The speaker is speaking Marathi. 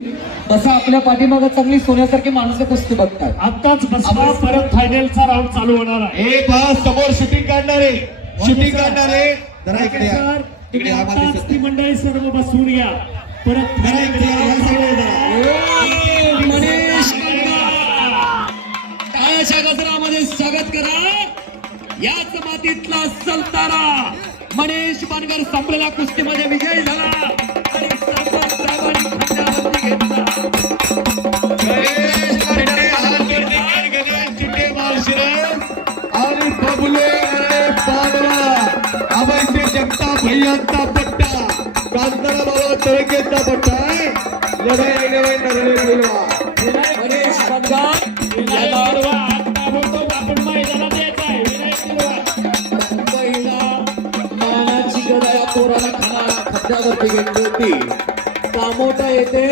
तसं आपल्या पाठीमागे चांगली सोन्यासारखी माणसं कुस्ती बघतात. आताच बसवा, परत फायनलचा राऊंड चालू होणार आहे. हे पहा समोर शूटिंग काढणारे जरा इकडे या. सर, इकडे तुम्ही आम्हाला आताच दिसत ती मंडळी सर्व बसून घ्या. परत जरा इकडे या, या side ला जरा. मनीष टाळ्याच्या गजरामध्ये स्वागत करा. याच मातीतला सलतारा मनीष बानगर संपलेल्या कुस्तीमध्ये विजयी झाला आणि सर्वात सर्वांनी खांद्यावरती घेतला. गणेश पांडे, हात गणेश चिट्टे माळशिरस आणि बबुले अरे पाडवा अभय जगताप भैयांचा पट्टा, कांतारा बाबा तळकेचा पट्टा आहे. लढाई मनीष बानगर याला आपण मैदानात यायचं आहे. पहिला मानाची गदा या पोराला खानाला खांद्यावरती घेतली होती. कामोटा येथे